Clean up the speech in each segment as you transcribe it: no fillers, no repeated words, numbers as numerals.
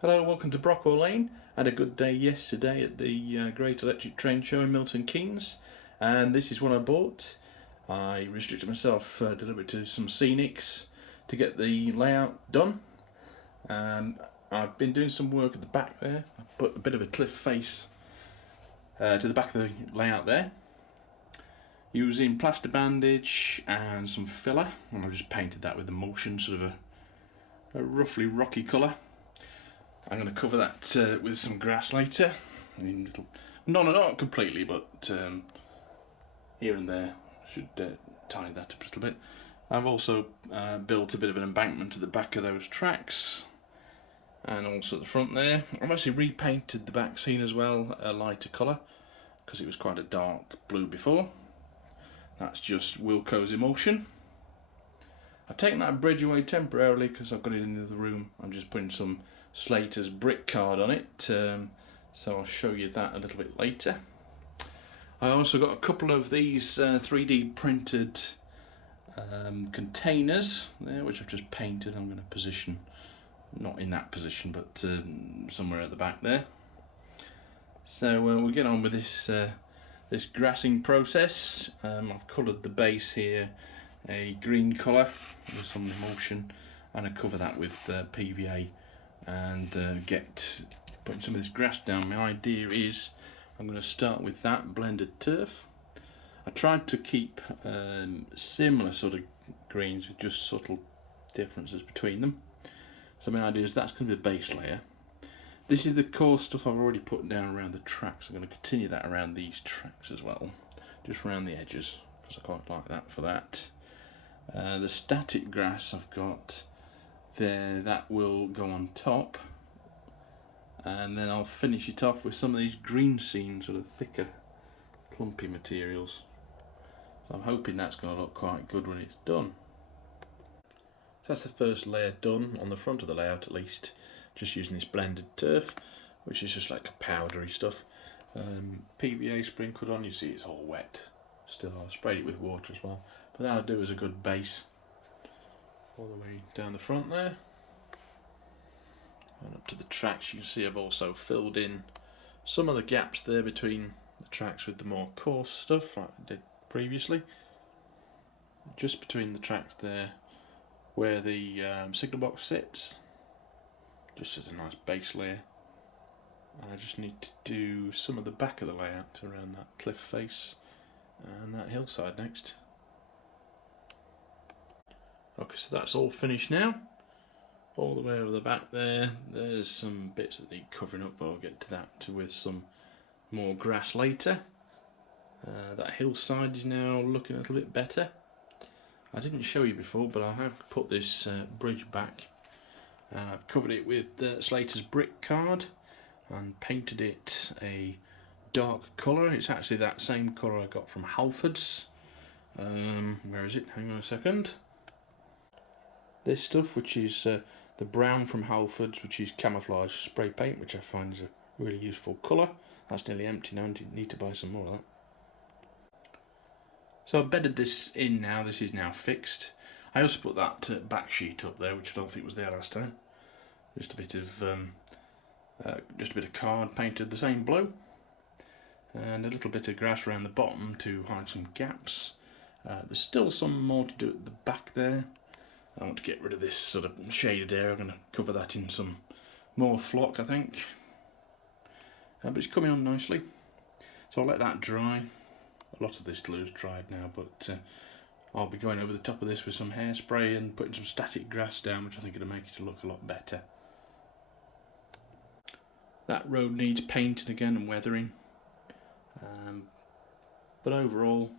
Hello, welcome to Brockwell Lane. Had a good day yesterday at the Great Electric Train Show in Milton Keynes, and this is what I bought. I restricted myself deliberately to some scenics to get the layout done. I've been doing some work at the back there. I put a bit of a cliff face to the back of the layout there, using plaster bandage and some filler, and I've just painted that with emulsion, sort of a roughly rocky colour. I'm going to cover that with some grass later. I mean, not completely, but here and there should tidy that up a little bit. I've also built a bit of an embankment at the back of those tracks, and also at the front there. I've actually repainted the back scene as well, a lighter colour, because it was quite a dark blue before. That's just Wilco's emulsion. I've taken that bridge away temporarily because I've got it in the other room. I'm just putting some Slater's brick card on it, so I'll show you that a little bit later. I also got a couple of these 3D printed containers there, which I've just painted. I'm going to position, not in that position, but somewhere at the back there. So we'll get on with this grassing process. I've coloured the base here a green colour with some emulsion, and I cover that with PVA and putting some of this grass down. My idea is I'm going to start with that blended turf. I tried to keep similar sort of greens with just subtle differences between them. So my idea is that's going to be the base layer. This is the coarse stuff I've already put down around the tracks. I'm going to continue that around these tracks as well, just around the edges, because I quite like that for that. The static grass I've got there, that will go on top, and then I'll finish it off with some of these green scene, sort of thicker clumpy materials. So I'm hoping that's going to look quite good when it's done. So that's the first layer done, on the front of the layout at least, just using this blended turf, which is just like a powdery stuff. PVA sprinkled on, you see it's all wet still. I sprayed it with water as well, but that'll do as a good base all the way down the front there. And up to the tracks, you can see I've also filled in some of the gaps there between the tracks with the more coarse stuff like I did previously. Just between the tracks there where the signal box sits, just as a nice base layer. And I just need to do some of the back of the layout around that cliff face and that hillside next. Okay, so that's all finished now. All the way over the back there, there's some bits that need covering up, but I'll get to that with some more grass later. That hillside is now looking a little bit better. I didn't show you before, but I have put this bridge back. I've covered it with Slater's brick card and painted it a dark colour. It's actually that same colour I got from Halford's. Where is it? Hang on a second. This stuff, which is the brown from Halford's, which is camouflage spray paint, which I find is a really useful colour. That's nearly empty now, and need to buy some more of that. So I've bedded this in now. This is now fixed. I also put that back sheet up there, which I don't think was there last time. Just a bit of card painted the same blue, and a little bit of grass around the bottom to hide some gaps. There's still some more to do at the back there. I want to get rid of this sort of shaded area. I'm going to cover that in some more flock, I think. But it's coming on nicely. So I'll let that dry. A lot of this glue's dried now, but I'll be going over the top of this with some hairspray and putting some static grass down, which I think will make it look a lot better. That road needs painting again and weathering. But overall,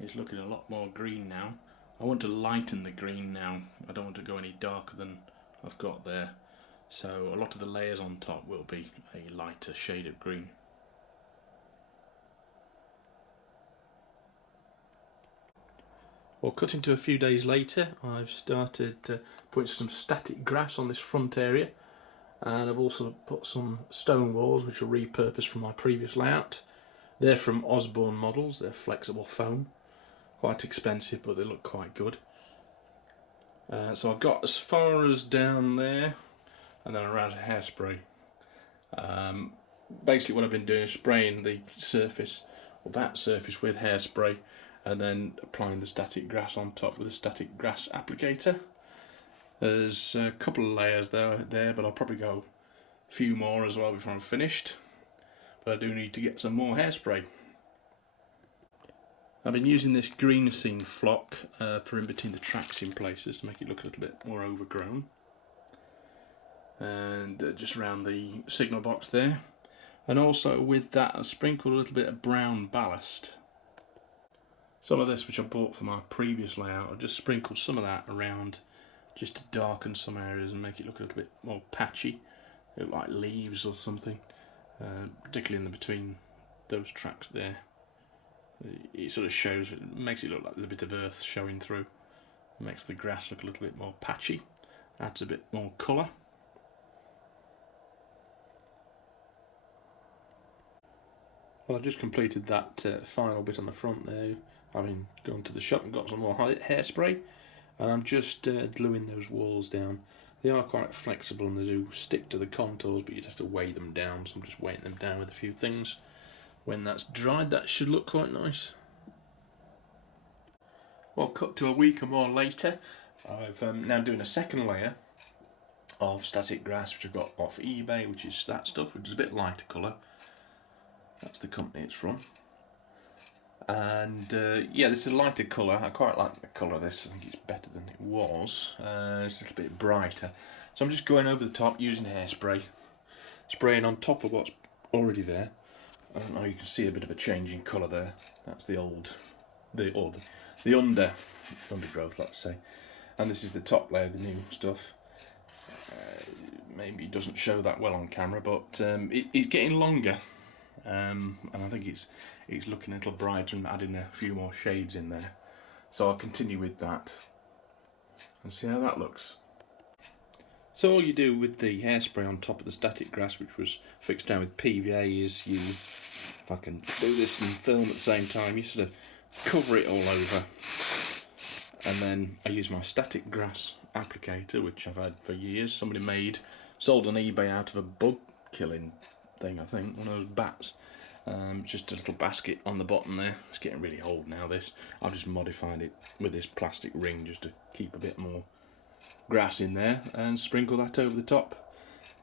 it's looking a lot more green now. I want to lighten the green now. I don't want to go any darker than I've got there. So a lot of the layers on top will be a lighter shade of green. Well, cutting to a few days later, I've started putting some static grass on this front area, and I've also put some stone walls which are repurposed from my previous layout. They're from Osborne models, they're flexible foam. Quite expensive, but they look quite good. So I've got as far as down there, and then I ran hairspray. Basically what I've been doing is spraying the surface, or that surface, with hairspray, and then applying the static grass on top with a static grass applicator. There's a couple of layers there, but I'll probably go a few more as well before I'm finished. But I do need to get some more hairspray. I've been using this green scene flock for in between the tracks in places to make it look a little bit more overgrown. And just around the signal box there. And also with that I sprinkled a little bit of brown ballast. Some of this, which I bought for my previous layout, I just sprinkled some of that around just to darken some areas and make it look a little bit more patchy, like leaves or something, particularly in the between those tracks there. It sort of shows, it makes it look like there's a bit of earth showing through. It makes the grass look a little bit more patchy, adds a bit more colour. Well, I've just completed that final bit on the front there. Having gone to the shop and got some more hairspray, and I'm just gluing those walls down. They are quite flexible and they do stick to the contours, but you'd have to weigh them down, so I'm just weighing them down with a few things. When that's dried, that should look quite nice. Well, cut to a week or more later, I'm now doing a second layer of static grass, which I've got off eBay, which is that stuff, which is a bit lighter colour. That's the company it's from. And yeah, this is a lighter colour. I quite like the colour of this. I think it's better than it was. It's a little bit brighter. So I'm just going over the top using hairspray, spraying on top of what's already there. I don't know, you can see a bit of a change in colour there. That's the undergrowth, let's say. And this is the top layer, the new stuff. Maybe it doesn't show that well on camera, but it's getting longer. And I think it's looking a little brighter and adding a few more shades in there. So I'll continue with that and see how that looks. So all you do with the hairspray on top of the static grass, which was fixed down with PVA, is you, if I can do this and film at the same time, you sort of cover it all over. And then I use my static grass applicator, which I've had for years. Somebody sold on eBay out of a bug killing thing, I think, one of those bats. Just a little basket on the bottom there. It's getting really old now, this. I've just modified it with this plastic ring just to keep a bit more grass in there, and sprinkle that over the top,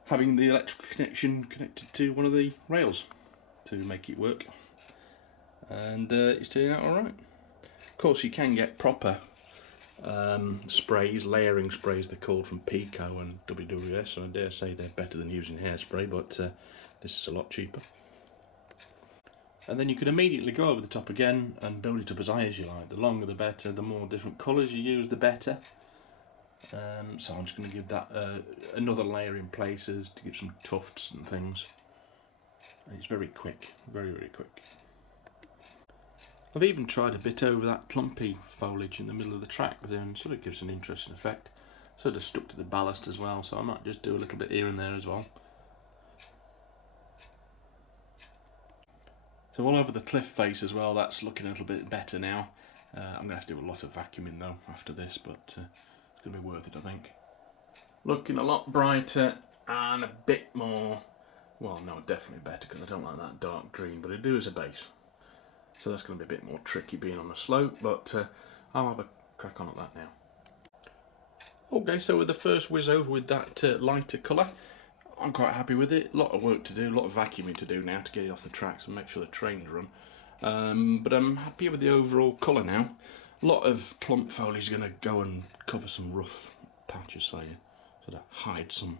having the electrical connection connected to one of the rails to make it work. And it's turning out alright. Of course, you can get proper sprays, layering sprays they're called, from Pico and WWS, and I dare say they're better than using hairspray, but this is a lot cheaper. And then you can immediately go over the top again and build it up as high as you like. The longer the better, the more different colours you use, the better. So I'm just going to give that another layer in places to give some tufts and things. And it's very quick, very, very quick. I've even tried a bit over that clumpy foliage in the middle of the track there, and sort of gives an interesting effect. Sort of stuck to the ballast as well, so I might just do a little bit here and there as well. So all over the cliff face as well, that's looking a little bit better now. I'm going to have to do a lot of vacuuming though after this, but it's going to be worth it, I think. Looking a lot brighter and a bit more, well, no, definitely better, because I don't like that dark green, but I do as a base. So that's going to be a bit more tricky being on a slope, but I'll have a crack on at that now. Okay, so with the first whiz over with that lighter colour, I'm quite happy with it. A lot of work to do, a lot of vacuuming to do now to get it off the tracks and make sure the trains run. But I'm happy with the overall colour now. A lot of clump foliage is going to go and cover some rough patches, so you sort of hide some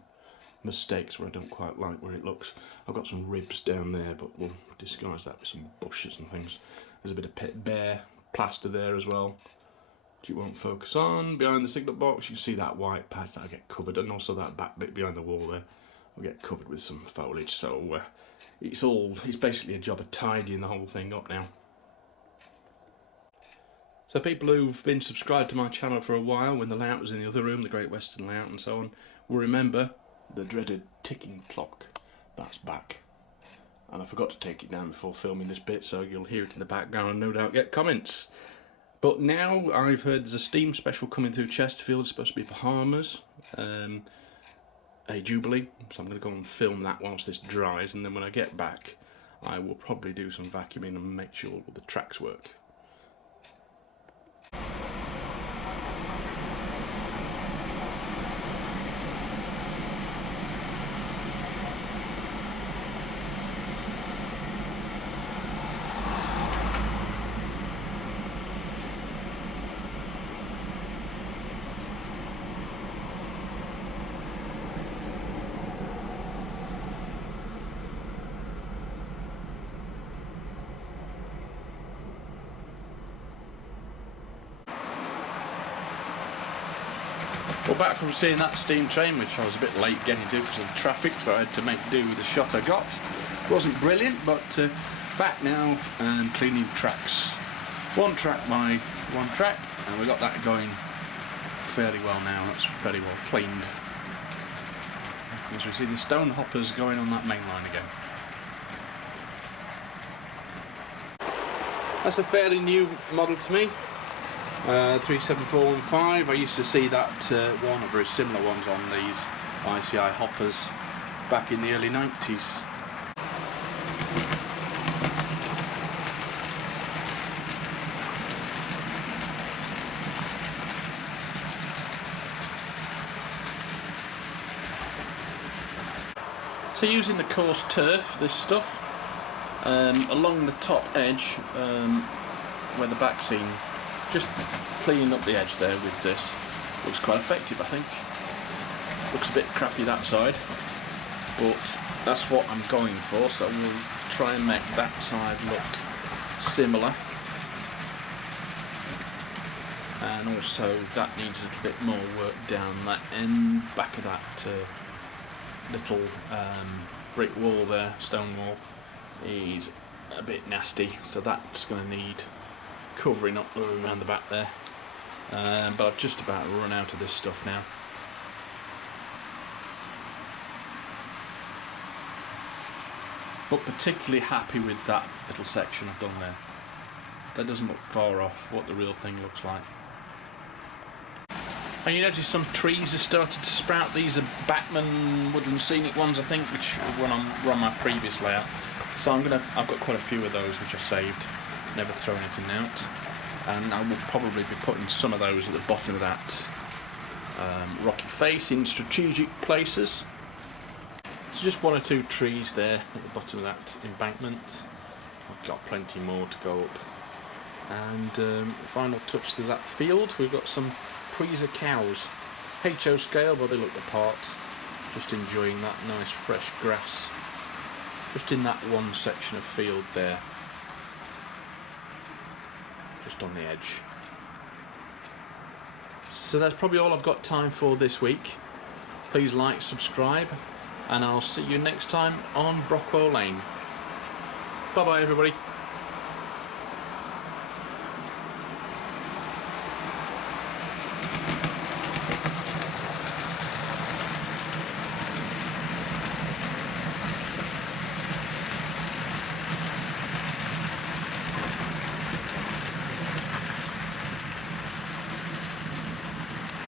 mistakes where I don't quite like where it looks. I've got some ribs down there, but we'll disguise that with some bushes and things. There's a bit of bare plaster there as well, which it won't focus on. Behind the signal box you see that white patch that'll get covered, and also that back bit behind the wall there will get covered with some foliage. So it's basically a job of tidying the whole thing up now. So people who've been subscribed to my channel for a while, when the layout was in the other room, the Great Western layout and so on, will remember the dreaded ticking clock. That's back. And I forgot to take it down before filming this bit, so you'll hear it in the background and no doubt get comments. But now I've heard there's a Steam special coming through Chesterfield. It's supposed to be Bahamas. a Jubilee, so I'm going to go and film that whilst this dries, and then when I get back I will probably do some vacuuming and make sure all the tracks work. Well, back from seeing that steam train, which I was a bit late getting to because of the traffic, so I had to make do with the shot I got. Wasn't brilliant, but back now and cleaning tracks. One track by one track, and we got that going fairly well now. That's very well cleaned. As we see the stone hoppers going on that main line again. That's a fairly new model to me. 37415. I used to see that one or very similar ones on these ICI hoppers back in the early 90s. So using the coarse turf, this stuff, along the top edge where the back seam, just cleaning up the edge there with this. Looks quite effective, I think. Looks a bit crappy that side, but that's what I'm going for, so we'll try and make that side look similar. And also that needs a bit more work down that end, back of that little brick wall there, stone wall, is a bit nasty, so that's going to need covering up around the back there, but I've just about run out of this stuff now. But particularly happy with that little section I've done there. That doesn't look far off what the real thing looks like. And you notice some trees have started to sprout. These are Backman woodland scenic ones, I think, which were on my previous layout. So I've got quite a few of those which I saved. Never throw anything out, and I will probably be putting some of those at the bottom of that rocky face in strategic places. So just one or two trees there at the bottom of that embankment. I've got plenty more to go up. And final touch to that field, we've got some Preza cows. HO scale, but they look the part. Just enjoying that nice fresh grass. Just in that one section of field there. Just on the edge. So that's probably all I've got time for this week. Please like, subscribe, and I'll see you next time on Brockwell Lane. Bye bye everybody.